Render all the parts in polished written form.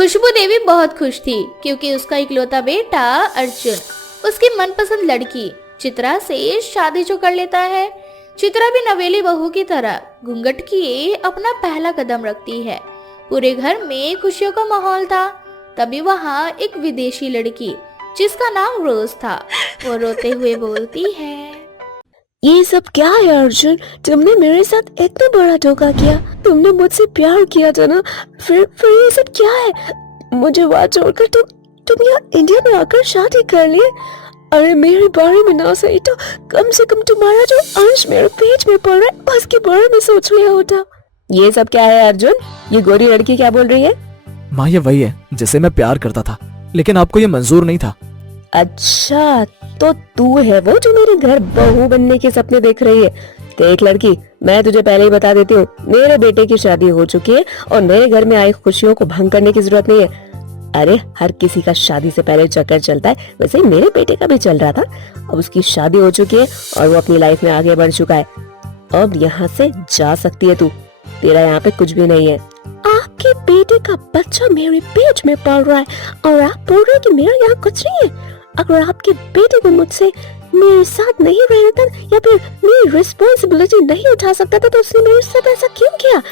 खुशबू देवी बहुत खुश थी क्योंकि उसका इकलौता बेटा अर्जुन उसकी मनपसंद लड़की चित्रा से शादी जो कर लेता है। चित्रा भी नवेली बहू की तरह घूंघट किए अपना पहला कदम रखती है। पूरे घर में खुशियों का माहौल था। तभी वहाँ एक विदेशी लड़की जिसका नाम रोज था, वो रोते हुए बोलती है, ये सब क्या है अर्जुन? तुमने मेरे साथ इतना बड़ा धोखा किया। तुमने मुझसे प्यार किया था ना, फिर ये सब क्या है? मुझे वहाँ छोड़कर तुम यहाँ इंडिया में आकर शादी कर लिए। अरे मेरे बारे में ना सही तो कम से कम तुम्हारा जो अंश मेरे पेट में पड़ रहा है उसके बारे में सोच लिया होता। ये सब क्या है अर्जुन? ये गोरी लड़की क्या बोल रही है? माँ ये वही है जिसे मैं प्यार करता था, लेकिन आपको ये मंजूर नहीं था। अच्छा, तो तू है वो जो मेरे घर बहू बनने के सपने देख रही है। देख लड़की, मैं तुझे पहले ही बता देती हूँ, मेरे बेटे की शादी हो चुकी है और मेरे घर में आई खुशियों को भंग करने की जरूरत नहीं है। अरे हर किसी का शादी से पहले चक्कर चलता है, वैसे ही मेरे बेटे का भी चल रहा था। अब उसकी शादी हो चुकी है और वो अपनी लाइफ में आगे बढ़ चुका है। अब यहाँ से जा सकती है तू, तेरा यहाँ पे कुछ भी नहीं है। आपके बेटे का बच्चा मेरे पेट में पल रहा है और आप बोल रहे हैं कि मेरा यहाँ कुछ नहीं है। अगर आपके बेटे को मुझसे मेरे साथ नहीं रहना था या फिर मेरी रिस्पॉन्सिबिलिटी नहीं उठा सकता था तो उसने मेरे साथ ऐसा क्यों किया?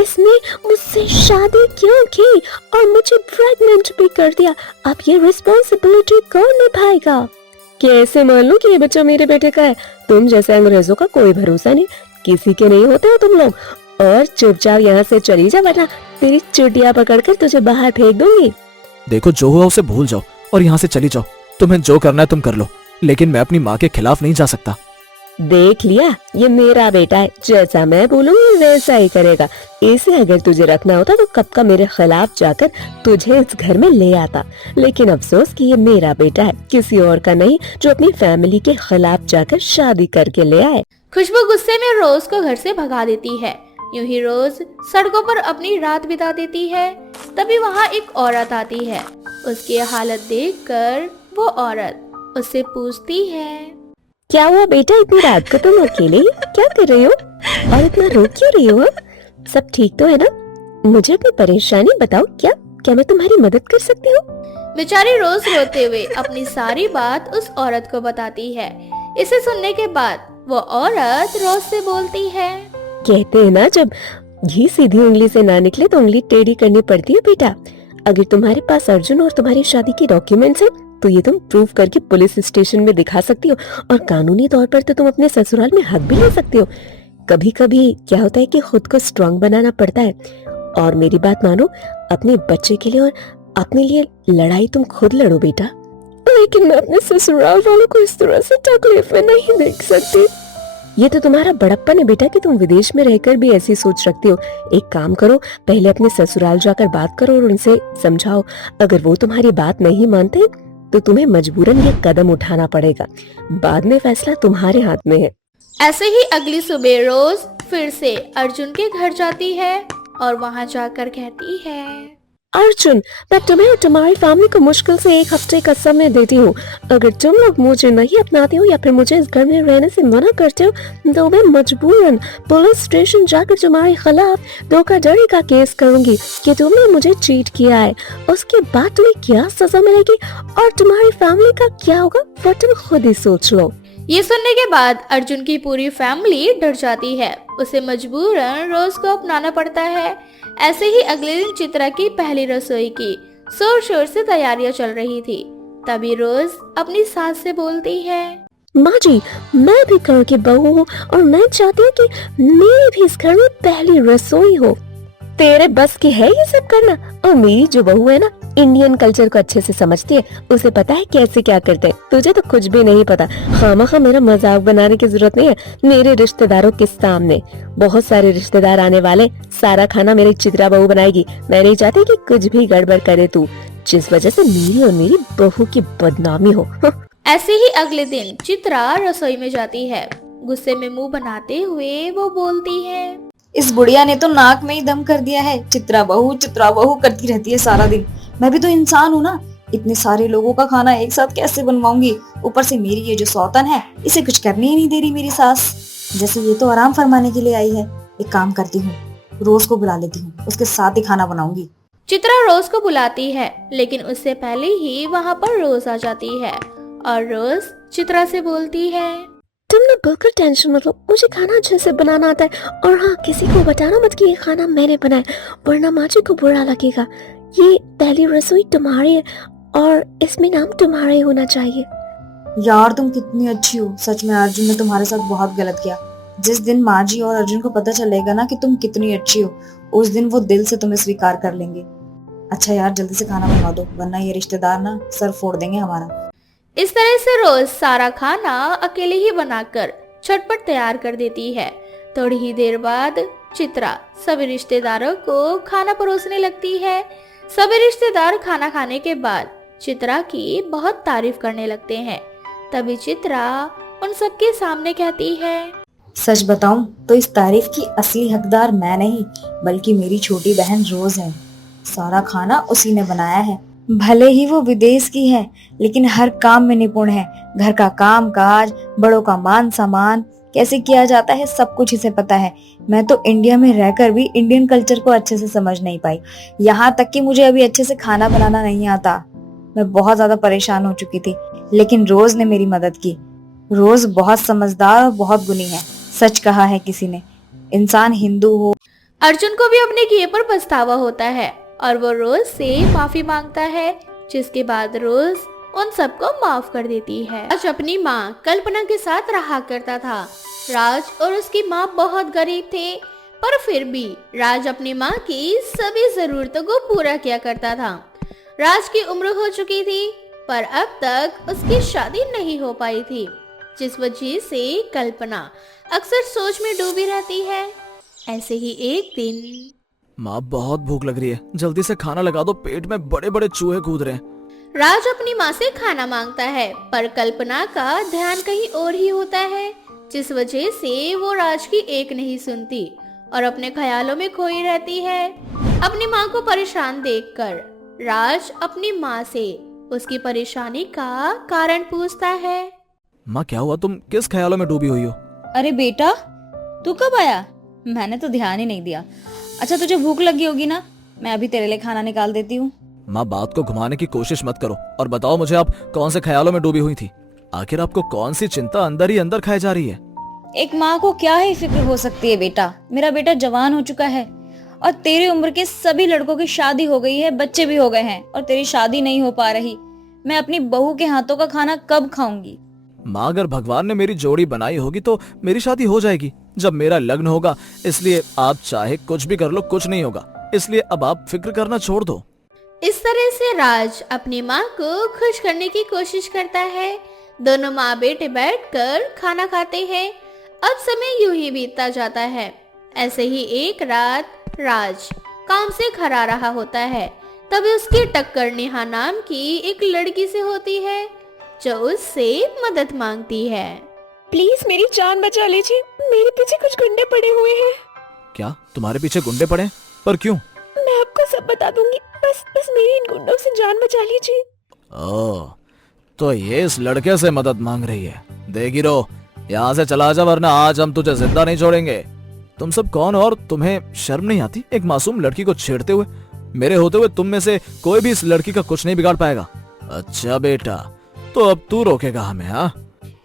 इसने मुझसे शादी क्यों की और मुझे प्रेग्नेंट भी कर दिया? अब ये रिस्पॉन्सिबिलिटी कौन निभाएगा? कैसे मान लूं कि ये बच्चा मेरे बेटे का है? तुम जैसे अंग्रेजों का कोई भरोसा नहीं, किसी के नहीं होते हो तुम लोग। और चुपचाप यहाँ से चली जा वरना तेरी चुटिया पकड़कर तुझे बाहर फेंक दूंगी। देखो जो हुआ उसे भूल जाओ और यहाँ से चली जाओ। तुम्हें जो करना है तुम कर लो, लेकिन मैं अपनी माँ के खिलाफ नहीं जा सकता। देख लिया, ये मेरा बेटा है, जैसा मैं बोलूंगी वैसा ही करेगा। इसे अगर तुझे रखना होता तो कब का मेरे खिलाफ जाकर तुझे इस घर में ले आता। लेकिन अफसोस कि ये मेरा बेटा है, किसी और का नहीं, जो अपनी फैमिली के खिलाफ जाकर शादी करके ले आए। खुशबू गुस्से में रोज को घर से भगा देती है। यूं ही रोज सड़कों पर अपनी रात बिता देती है। तभी वहाँ एक औरत आती है। उसकी हालत देखकर वो औरत उससे पूछती है, क्या हुआ बेटा, इतनी रात को तुम अकेले ही क्या कर रही हो और इतना रो क्यों रही हो? सब ठीक तो है ना? मुझे अपनी परेशानी बताओ, क्या मैं तुम्हारी मदद कर सकती हूँ? बेचारी रोज रोते हुए अपनी सारी बात उस औरत को बताती है। इसे सुनने के बाद वो औरत रोज से बोलती है, कहते हैं ना, जब घी सीधी उंगली से ना निकले तो उंगली टेढ़ी करनी पड़ती है बेटा। अगर तुम्हारे पास अर्जुन और तुम्हारी शादी के डॉक्यूमेंट्स हैं तो ये तुम प्रूफ करके पुलिस स्टेशन में दिखा सकती हो और कानूनी तौर पर तो तुम अपने ससुराल में हक भी ले सकती हो। कभी कभी क्या होता है कि खुद को स्ट्रांग बनाना पड़ता है। और मेरी बात मानो, अपने बच्चे के लिए और अपने लिए लड़ाई तुम खुद लड़ो बेटा। लेकिन मैं अपने ससुराल वालों को इस तरह से तकलीफ में नहीं देख सकती। ये तो तुम्हारा बड़प्पन है बेटा कि तुम विदेश में रहकर भी ऐसी सोच रखती हो। एक काम करो, पहले अपने ससुराल जाकर बात करो और उनसे समझाओ। अगर वो तुम्हारी बात नहीं मानते तो तुम्हें मजबूरन ये कदम उठाना पड़ेगा। बाद में फैसला तुम्हारे हाथ में है। ऐसे ही अगली सुबह रोज फिर से अर्जुन के घर जाती है और वहाँ जाकर कहती है, अर्जुन, मैं तुम्हें और तुम्हारी फैमिली को मुश्किल से 1 हफ्ते का समय देती हूँ। अगर तुम लोग मुझे नहीं अपनाते हो या फिर मुझे इस घर में रहने से मना करते हो तो मैं मजबूरन पुलिस स्टेशन जाकर तुम्हारे खिलाफ धोखाधड़ी का केस करूंगी कि तुमने मुझे चीट किया है। उसके बाद तुम्हें क्या सजा मिलेगी और तुम्हारी फैमिली का क्या होगा वो तुम खुद ही सोच लो। ये सुनने के बाद अर्जुन की पूरी फैमिली डर जाती है। उसे मजबूरन रोज को अपनाना पड़ता है। ऐसे ही अगले दिन चित्रा की पहली रसोई की जोर शोर से तैयारियां चल रही थी। तभी रोज अपनी सास से बोलती है, माँ जी, मैं भी घर की बहू हूँ और मैं चाहती हूँ कि मेरी भी इस घर में पहली रसोई हो। तेरे बस की है ये सब करना? और मेरी जो बहू है ना, इंडियन कल्चर को अच्छे से समझती है, उसे पता है कैसे क्या करते हैं। तुझे तो कुछ भी नहीं पता। खामखा मेरा मजाक बनाने की जरूरत नहीं है। मेरे रिश्तेदारों के सामने बहुत सारे रिश्तेदार आने वाले, सारा खाना मेरी चित्रा बहू बनाएगी। मैं नहीं चाहती कि कुछ भी गड़बड़ करे तू, जिस वजह से मेरी और मेरी बहू की बदनामी हो। ऐसे ही अगले दिन चित्रा रसोई में जाती है। गुस्से में मुंह बनाते हुए वो बोलती है, इस बुढ़िया ने तो नाक में ही दम कर दिया है। चित्रा बहू करती रहती है सारा दिन। मैं भी तो इंसान हूँ ना, इतने सारे लोगों का खाना एक साथ कैसे बनवाऊंगी? ऊपर से मेरी ये जो सौतन है, इसे कुछ करने ही नहीं दे रही मेरी सास। जैसे ये तो आराम फरमाने के लिए आई है। एक काम करती हूँ, रोज को बुला लेती हूँ, उसके साथ ही खाना बनाऊंगी। चित्रा रोज को बुलाती है, लेकिन उससे पहले ही वहाँ पर रोज आ जाती है और रोज चित्रा से बोलती है, तुम ना बिल्कुल टेंशन मत लो, मुझे खाना अच्छे से बनाना आता है। और हाँ, किसी को बताना मत कि ये खाना मैंने बनाया, वरना माँ जी को बुरा लगेगा। ये पहली रसोई तुम्हारी है और इसमें नाम तुम्हारा ही होना चाहिए। यार तुम कितनी अच्छी हो, सच में अर्जुन ने तुम्हारे साथ बहुत गलत किया। जिस दिन माँ जी और अर्जुन को पता चलेगा ना कि तुम कितनी अच्छी हो, उस दिन वो दिल से तुम्हें स्वीकार कर लेंगे। अच्छा यार जल्दी से खाना बनवा दो, वरना ये रिश्तेदार ना सर फोड़ देंगे हमारा। इस तरह से रोज सारा खाना अकेले ही बनाकर झटपट तैयार कर देती है। थोड़ी ही देर बाद चित्रा सभी रिश्तेदारों को खाना परोसने लगती है। सभी रिश्तेदार खाना खाने के बाद चित्रा की बहुत तारीफ करने लगते हैं। तभी चित्रा उन सबके सामने कहती है, सच बताऊं तो इस तारीफ की असली हकदार मैं नहीं, बल्कि मेरी छोटी बहन रोज है। सारा खाना उसी ने बनाया है। भले ही वो विदेश की है, लेकिन हर काम में निपुण है। घर का काम काज, बड़ों का मान सम्मान कैसे किया जाता है, सब कुछ इसे पता है। मैं तो इंडिया में रहकर भी इंडियन कल्चर को अच्छे से समझ नहीं पाई, यहाँ तक कि मुझे अभी अच्छे से खाना बनाना नहीं आता। मैं बहुत ज्यादा परेशान हो चुकी थी, लेकिन रोज ने मेरी मदद की। रोज बहुत समझदार और बहुत गुणी है। सच कहा है किसी ने, इंसान हिंदू हो। अर्जुन को भी अपने किए पर पछतावा होता है और वो रोज से माफी मांगता है, जिसके बाद रोज उन सबको माफ कर देती है। राज अपनी माँ कल्पना के साथ रहा करता था। राज और उसकी माँ बहुत गरीब थे, पर फिर भी राज अपनी माँ की सभी जरूरतों को पूरा किया करता था। राज की उम्र हो चुकी थी, पर अब तक उसकी शादी नहीं हो पाई थी, जिस वजह से कल्पना अक्सर सोच में डूबी रहती है। ऐसे ही एक दिन, माँ बहुत भूख लग रही है, जल्दी से खाना लगा दो, पेट में बड़े बड़े चूहे कूद रहे हैं। राज अपनी माँ से खाना मांगता है, पर कल्पना का ध्यान कहीं और ही होता है, जिस वजह से वो राज की एक नहीं सुनती और अपने ख्यालों में खोई रहती है। अपनी माँ को परेशान देखकर राज अपनी माँ से उसकी परेशानी का कारण पूछता है। माँ क्या हुआ, तुम किस ख्यालों में डूबी हुई हो? अरे बेटा, तू कब आया? मैंने तो ध्यान ही नहीं दिया। अच्छा तुझे भूख लगी होगी ना, मैं अभी तेरे लिए खाना निकाल देती हूँ। माँ बात को घुमाने की कोशिश मत करो और बताओ मुझे आप कौन से ख्यालों में डूबी हुई थी? आखिर आपको कौन सी चिंता अंदर ही अंदर खाई जा रही है? एक माँ को क्या ही फिक्र हो सकती है बेटा। मेरा बेटा जवान हो चुका है और तेरी उम्र के सभी लड़कों की शादी हो गई है, बच्चे भी हो गए हैं, और तेरी शादी नहीं हो पा रही। मैं अपनी बहू के हाथों का खाना कब खाऊंगी? माँ अगर भगवान ने मेरी जोड़ी बनाई होगी तो मेरी शादी हो जाएगी जब मेरा लग्न होगा। इसलिए आप चाहे कुछ भी कर लो, कुछ नहीं होगा। इसलिए अब आप फिक्र करना छोड़ दो। इस तरह से राज अपनी माँ को खुश करने की कोशिश करता है। दोनों माँ बेटे बैठकर खाना खाते हैं। अब समय यूं ही बीतता जाता है। ऐसे ही एक रात राज काम से घर आ रहा होता है, तभी उसकी टक्कर नेहा नाम की एक लड़की से होती है, जो उससे मदद मांगती है। प्लीज मेरी जान बचा लीजिए, मेरे पीछे कुछ गुंडे पड़े हुए हैं। क्या तुम्हारे पीछे गुंडे पड़े हैं? पर क्यों? मैं आपको सब बता दूंगी, बस मेरी इन गुंडों से जान बचा लीजिए। ओह, तो ये इस लड़के से मदद मांग रही है। देखी रो, यहाँ से चला जा वरना आज हम तुझे जिंदा नहीं छोड़ेंगे। तुम सब कौन हो और तुम्हें शर्म नहीं आती एक मासूम लड़की को छेड़ते हुए? मेरे होते हुए तुम में से कोई भी इस लड़की का कुछ नहीं बिगाड़ पाएगा। अच्छा बेटा, तो अब तू रोकेगा हमें? हाँ,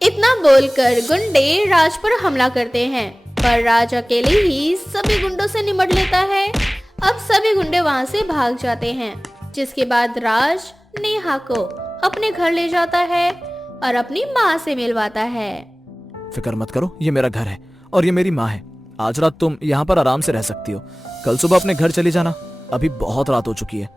इतना बोलकर गुंडे राज पर हमला करते हैं, पर राज अकेले ही सभी गुंडों से निपट लेता है। अब सभी गुंडे वहां से भाग जाते हैं, जिसके बाद राज नेहा को अपने घर ले जाता है और अपनी माँ से मिलवाता है। फिक्र मत करो, ये मेरा घर है और ये मेरी माँ है। आज रात तुम यहाँ पर आराम से रह सकती हो, कल सुबह अपने घर चली जाना। अभी बहुत रात हो चुकी है।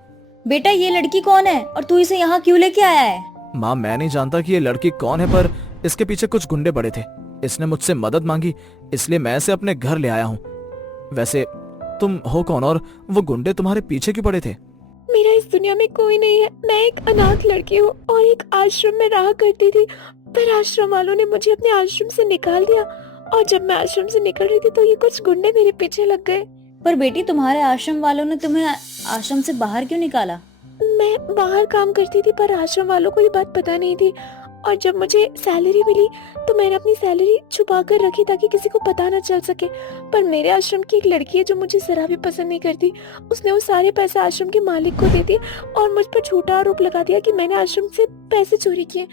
बेटा ये लड़की कौन है और तू इसे यहाँ क्यों लेके आया है? माँ मैं नहीं जानता कि ये लड़की कौन है, पर इसके पीछे कुछ गुंडे पड़े थे। इसने मुझसे मदद मांगी, इसलिए मैं इसे अपने घर ले आया हूँ। वैसे तुम हो कौन और वो गुंडे तुम्हारे पीछे क्यों पड़े थे? मेरा इस दुनिया में कोई नहीं है। मैं एक अनाथ लड़की हूँ और एक आश्रम में रहा करती थी, पर आश्रम वालों ने मुझे अपने आश्रम से निकाल दिया और जब मैं आश्रम से निकल रही थी तो ये कुछ गुंडे मेरे पीछे लग गए। पर बेटी तुम्हारे आश्रम वालों ने तुम्हें आश्रम से बाहर क्यों निकाला? मैं बाहर काम करती थी, पर आश्रम वालों को ये बात पता नहीं थी और जब मुझे सैलरी मिली तो मैंने अपनी सैलरी छुपा कर रखी ताकि किसी को पता न चल सके। पर मेरे आश्रम की एक लड़की है जो मुझे जरा भी पसंद नहीं करती। उसने वो सारे पैसे आश्रम के मालिक को दे दिए और मुझ पर झूठा आरोप लगा दिया कि मैंने आश्रम से पैसे चोरी किए।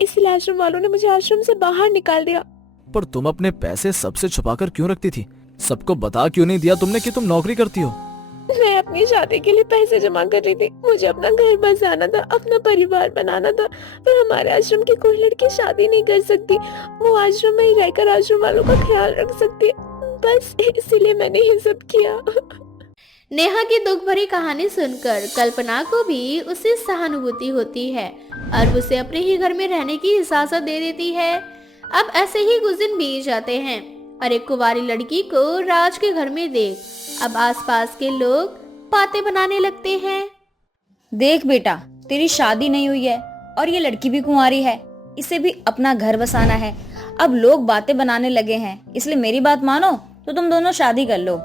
इसलिए आश्रम वालों ने मुझे आश्रम से बाहर निकाल दिया। पर तुम अपने पैसे सबसे छुपाकर क्यों रखती थी? सबको बता क्यों नहीं दिया तुमने कि तुम नौकरी करती हो? मैं अपनी शादी के लिए पैसे जमा कर रही थी। मुझे अपना घर बसाना था, अपना परिवार बनाना था। पर हमारे आश्रम की कोई लड़की शादी नहीं कर सकती। वो आश्रम में ही रहकर आश्रम वालों का ख्याल रख सकती है। बस इसीलिए मैंने ये सब किया। नेहा की दुख भरी कहानी सुनकर कल्पना को भी उससे सहानुभूति होती है और उसे अपने ही घर में रहने की इजाजत दे देती है। अब ऐसे ही कुछ दिन बीत जाते हैं और एक कुंवारी लड़की को राज के घर में देख अब आसपास के लोग बातें बनाने लगते हैं। देख बेटा, तेरी शादी नहीं हुई है और ये लड़की भी कुंवारी है, इसे भी अपना घर बसाना है। अब लोग बातें बनाने लगे हैं, इसलिए मेरी बात मानो तो तुम दोनों शादी कर लो।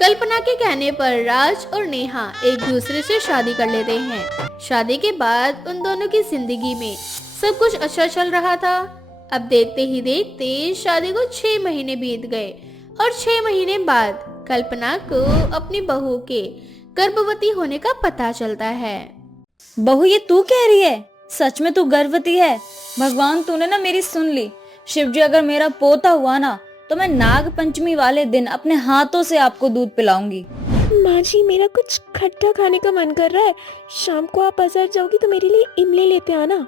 कल्पना के कहने पर राज और नेहा एक दूसरे से शादी कर लेते हैं। शादी के बाद उन दोनों की जिंदगी में सब कुछ अच्छा चल रहा था। अब देखते ही देखते शादी को 6 महीने बीत गए और 6 महीने बाद कल्पना को अपनी बहू के गर्भवती होने का पता चलता है। बहू, ये तू कह रही है? सच में तू गर्भवती है? भगवान, तूने ना मेरी सुन ली। शिव जी, अगर मेरा पोता हुआ ना तो मैं नाग पंचमी वाले दिन अपने हाथों से आपको दूध पिलाऊंगी। माँ जी, मेरा कुछ खट्टा खाने का मन कर रहा है। शाम को आप बाजार जाओगी तो मेरे लिए इमली लेते आना।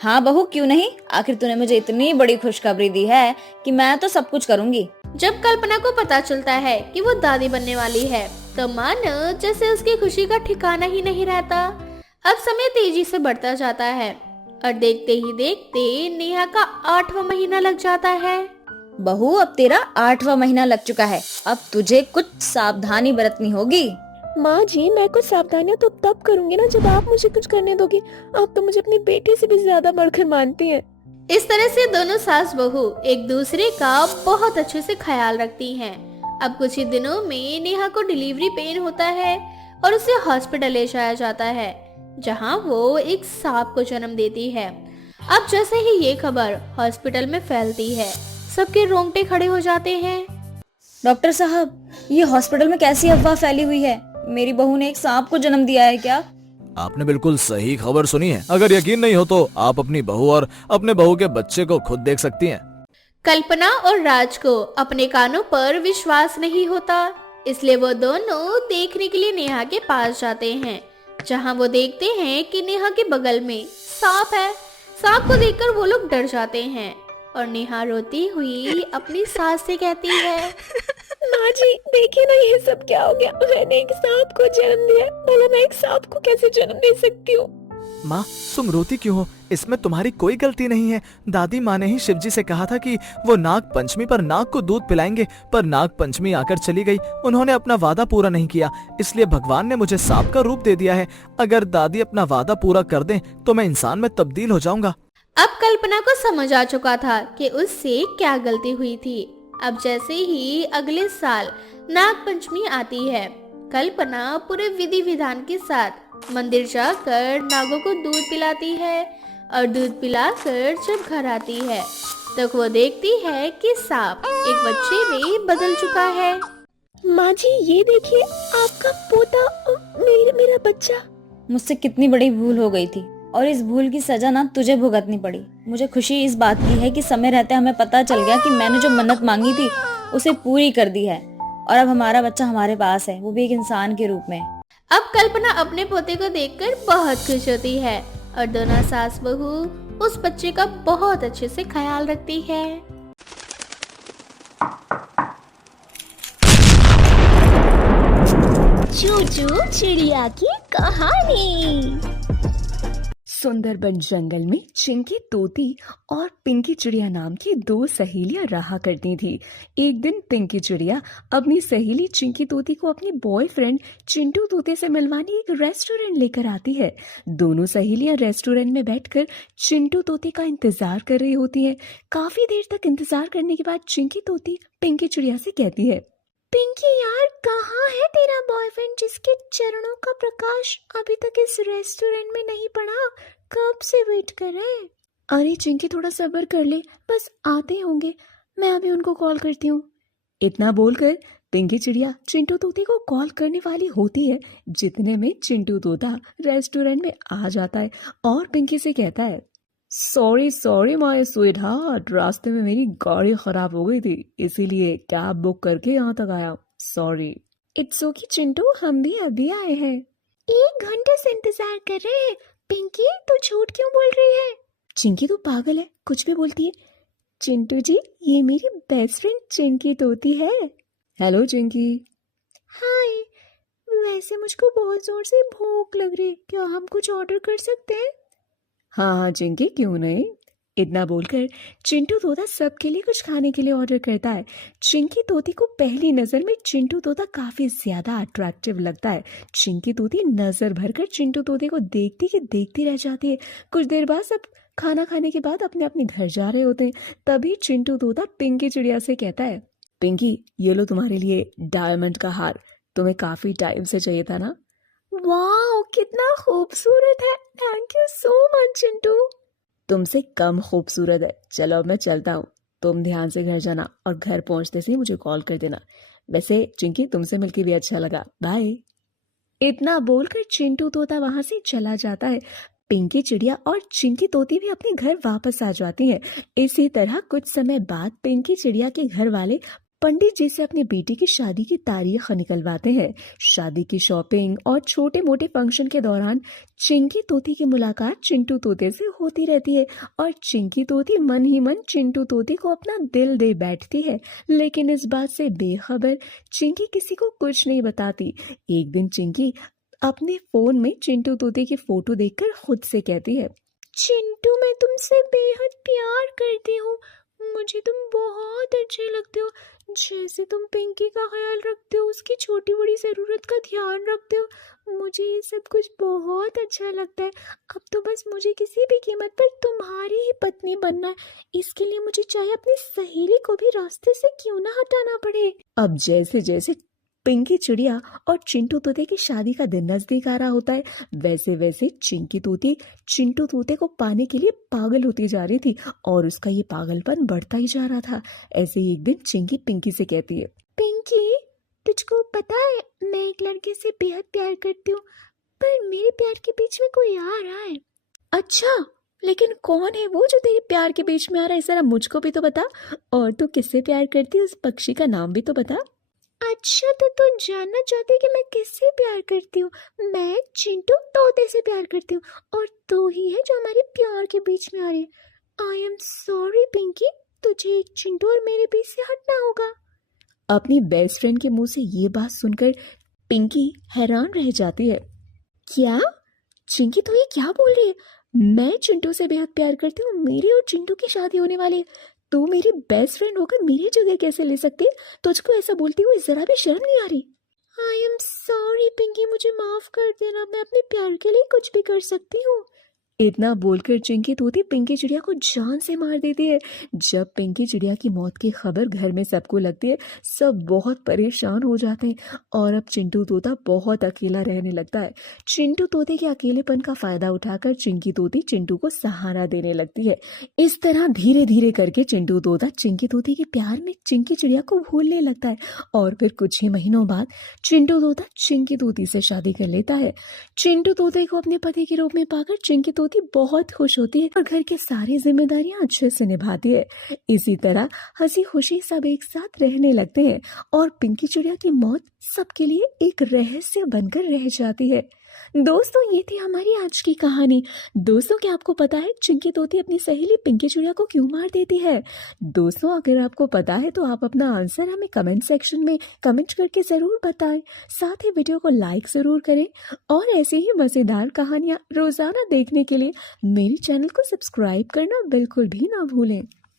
हाँ बहू, क्यों नहीं। आखिर तूने मुझे इतनी बड़ी खुशखबरी दी है कि मैं तो सब कुछ करूंगी। जब कल्पना को पता चलता है कि वो दादी बनने वाली है तो मानो जैसे उसकी खुशी का ठिकाना ही नहीं रहता। अब समय तेजी से बढ़ता जाता है और देखते ही देखते नेहा का 8वां महीना लग जाता है। बहू, अब तेरा 8वां महीना लग चुका है। अब तुझे कुछ सावधानी बरतनी होगी। माँ जी, मैं कुछ सावधानियाँ तो तब करूंगी ना जब आप मुझे कुछ करने दोगी। आप तो मुझे अपनी बेटी से भी ज्यादा बढ़कर मानती हैं। इस तरह से दोनों सास बहू एक दूसरे का बहुत अच्छे से ख्याल रखती हैं। अब कुछ ही दिनों में नेहा को डिलीवरी पेन होता है और उसे हॉस्पिटल ले जाया जाता है जहां वो एक सांप को जन्म देती है। अब जैसे ही ये खबर हॉस्पिटल में फैलती है सबके रोंगटे खड़े हो जाते हैं। डॉक्टर साहब, ये हॉस्पिटल में कैसी अफवाह फैली हुई है? मेरी बहू ने एक सांप को जन्म दिया है क्या? आपने बिल्कुल सही खबर सुनी है। अगर यकीन नहीं हो तो आप अपनी बहू और अपने बहू के बच्चे को खुद देख सकती हैं। कल्पना और राज को अपने कानों पर विश्वास नहीं होता, इसलिए वो दोनों देखने के लिए नेहा के पास जाते हैं जहां वो देखते हैं कि नेहा के बगल में सांप है। सांप को देखकर वो लोग डर जाते हैं और नेहा रोती हुई अपनी सास से कहती है, माँ जी, देखिए ना ये सब क्या हो गया। मैंने एक सांप को जन्म दिया। भला मैं एक सांप को कैसे जन्म दे सकती हूँ? माँ, तुम रोती क्यों हो? इसमें तुम्हारी कोई गलती नहीं है। दादी माँ ने ही शिवजी से कहा था कि वो नाग पंचमी पर नाग को दूध पिलाएंगे, पर नाग पंचमी आकर चली गई। उन्होंने अपना वादा पूरा नहीं किया, इसलिए भगवान ने मुझे सांप का रूप दे दिया है। अगर दादी अपना वादा पूरा कर दें तो मैं इंसान में तब्दील हो जाऊंगा। अब कल्पना को समझ आ चुका था कि उससे क्या गलती हुई थी। अब जैसे ही अगले साल नाग पंचमी आती है, कल्पना पूरे विधि विधान के साथ मंदिर जाकर नागों को दूध पिलाती है और दूध पिलाकर जब घर आती है तो वो देखती है कि सांप एक बच्चे में बदल चुका है। माँ जी, ये देखिए आपका पोता, मेरा बच्चा। मुझसे कितनी बड़ी भूल हो गई थी और इस भूल की सजा ना तुझे भुगतनी पड़ी। मुझे खुशी इस बात की है कि समय रहते हमें पता चल गया कि मैंने जो मन्नत मांगी थी उसे पूरी कर दी है और अब हमारा बच्चा हमारे पास है, वो भी एक इंसान के रूप में। अब कल्पना अपने पोते को देखकर बहुत खुश होती है और दोनों सास बहू उस बच्चे का बहुत अच्छे से ख्याल रखती है। चूचू चिड़िया की कहानी। सुंदरबन जंगल में चिंकी तोती और पिंकी चिड़िया नाम की 2 सहेलियां रहा करती थी। एक दिन पिंकी चिड़िया अपनी सहेली चिंकी तोती को अपने बॉयफ्रेंड चिंटू तोते से मिलवाने एक रेस्टोरेंट लेकर आती है। दोनों सहेलियां रेस्टोरेंट में बैठकर चिंटू तोते का इंतजार कर रही होती हैं। काफी देर तक इंतजार करने के बाद चिंकी तोती पिंकी चिड़िया से कहती है, पिंकी यार, कहाँ है तेरा बॉयफ्रेंड जिसके चरणों का प्रकाश अभी तक इस रेस्टोरेंट में नहीं पड़ा? कब से वेट कर रहे हैं? अरे चिंकी थोड़ा सब्र कर ले, बस आते होंगे, मैं अभी उनको कॉल करती हूँ। इतना बोलकर पिंकी चिड़िया चिंटू तोते को कॉल करने वाली होती है, जितने में चिंटू तोता रेस्टोरेंट में आ जाता है और पिंकी से कहता है, sorry sorry my sweet heart, रास्ते में मेरी गाड़ी खराब हो गई थी, इसीलिए कैब बुक करके यहाँ तक आया, सॉरी। इट्स ओके चिंटू, हम भी अभी आए हैं। 1 घंटे से इंतजार कर रहे हैं। पिंकी तू झूठ क्यों बोल रही है? चिंकी तू पागल है, कुछ भी बोलती है। चिंटू जी, ये मेरी बेस्ट फ्रेंड चिंकी तोती है। हेलो चिंकी। हाय, वैसे मुझको बहुत जोर से भूख लग रही है, क्या हम कुछ ऑर्डर कर सकते हैं? हाँ हाँ चिंकी, क्यों नहीं। इतना बोलकर चिंटू तोता सबके लिए कुछ खाने के लिए ऑर्डर करता है। चिंकी तोती को पहली नजर में चिंटू तोता काफी ज्यादा अट्रैक्टिव लगता है। चिंकी तोती नजर भरकर चिंटू तोते को देखती कि देखती रह जाती है। कुछ देर बाद सब खाना खाने के बाद अपने अपने घर जा रहे होते हैं। तभी चिंटू तोता पिंकी चिड़िया से कहता है, पिंकी ये लो तुम्हारे लिए डायमंड का हार, तुम्हें काफी टाइम से चाहिए था ना। वाह कितना खूबसूरत है, thank you so much Chintu. तुमसे कम खूबसूरत है, चलो अब मैं चलता हूँ, तुम ध्यान से घर जाना और घर पहुंचते से मुझे कॉल कर देना। वैसे चिंकी तुमसे मिलकर भी अच्छा लगा, बाय। इतना बोलकर चिंटू तोता वहां से चला जाता है। पिंकी चिड़िया और चिंकी तोती भी अपने घर वापस आ जाती हैं। इसी तरह कुछ समय बाद पिंकी चिड़िया के घर वाले पंडित जी से अपनी बेटी की शादी की तारीख निकलवाते हैं। शादी की शॉपिंग और छोटे मोटे फंक्शन के दौरान चिंकी तोती की मुलाकात चिंटू तोते से होती रहती है और चिंकी तोती मन ही मन चिंटू तोती को अपना दिल दे बैठती है। लेकिन इस बात से बेखबर चिंकी किसी को कुछ नहीं बताती। एक दिन चिंकी अपने फोन में चिंटू तोते की फोटो देखकर खुद से कहती है, चिंटू मैं तुमसे बेहद प्यार करती हूँ, मुझे तुम बहुत अच्छे लगते हो, जैसे तुम पिंकी का ख्याल रखते हो, उसकी छोटी बड़ी जरूरत का ध्यान रखते हो, मुझे ये सब कुछ बहुत अच्छा लगता है। अब तो बस मुझे किसी भी कीमत पर तुम्हारी ही पत्नी बनना है, इसके लिए मुझे चाहे अपनी सहेली को भी रास्ते से क्यों ना हटाना पड़े। अब जैसे जैसे पिंकी चिड़िया और चिंटू तोते की शादी का दिन नजदीक आ रहा होता है, वैसे वैसे चिंकी तोती चिंटू तोते को पाने के लिए पागल होती जा रही थी और उसका ये पागलपन बढ़ता ही जा रहा था। ऐसे ही एक दिन चिंकी पिंकी से कहती है, पिंकी तुझको पता है मैं एक लड़के से बेहद प्यार करती हूँ, पर मेरे प्यार के बीच में कोई आ रहा है। अच्छा, लेकिन कौन है वो जो तेरे प्यार के बीच में आ रहा है, जरा मुझको भी तो बता, और तू किससे प्यार करती है उस पक्षी का नाम भी तो बता। अच्छा तो तू जानना चाहती कि मैं किससे प्यार करती हूँ? मैं चिंटू तोते से प्यार करती हूँ और तू ही है जो हमारे प्यार के बीच में आ रही है। आई एम सॉरी पिंकी, तुझे चिंटू और मेरे बीच से हटना होगा। अपनी बेस्ट फ्रेंड के मुंह से ये बात सुनकर पिंकी हैरान रह जाती है। क्या चिंकी तो ये क्या बोल रही है? मैं चिंटू से बेहद प्यार करती हूँ, मेरी और चिंटू की शादी होने वाली है, तू मेरी बेस्ट फ्रेंड होकर मेरी जगह कैसे ले सकती है? तुझको ऐसा बोलती हुई जरा भी शर्म नहीं आ रही? आई एम सॉरी पिंकी, मुझे माफ कर देना, मैं अपने प्यार के लिए कुछ भी कर सकती हूँ। इतना बोलकर चिंकी तोती पिंकी चिड़िया को जान से मार देती है। जब पिंकी चिड़िया की मौत की खबर घर में सबको लगती है, सब बहुत परेशान हो जाते हैं और अब चिंटू तोता बहुत अकेला रहने लगता है। चिंटू तोते के अकेलेपन का फायदा उठाकर चिंकी तोती चिंटू को सहारा देने लगती है। इस तरह धीरे धीरे करके चिंटू तोता चिंकी तोती के प्यार में चिंकी चिड़िया को भूलने लगता है और फिर कुछ ही महीनों बाद चिंटू तोता चिंकी तोती से शादी कर लेता है। चिंटू तोते को अपने पति के रूप में पाकर चिंकी तोती बहुत खुश होती है और घर की सारी जिम्मेदारियां अच्छे से निभाती है। इसी तरह हंसी खुशी सब एक साथ रहने लगते हैं और पिंकी चिड़िया की मौत सबके लिए एक रहस्य बनकर रह जाती है। दोस्तों, ये थी हमारी आज की कहानी। दोस्तों, क्या आपको पता है चिंकी तोती अपनी सहेली पिंकी चिड़िया को क्यों मार देती है? दोस्तों, अगर आपको पता है तो आप अपना आंसर हमें कमेंट सेक्शन में कमेंट करके जरूर बताएं। साथ ही वीडियो को लाइक जरूर करें और ऐसे ही मजेदार कहानियां रोजाना देखने के लिए मेरे चैनल को सब्सक्राइब करना बिल्कुल भी ना भूलें।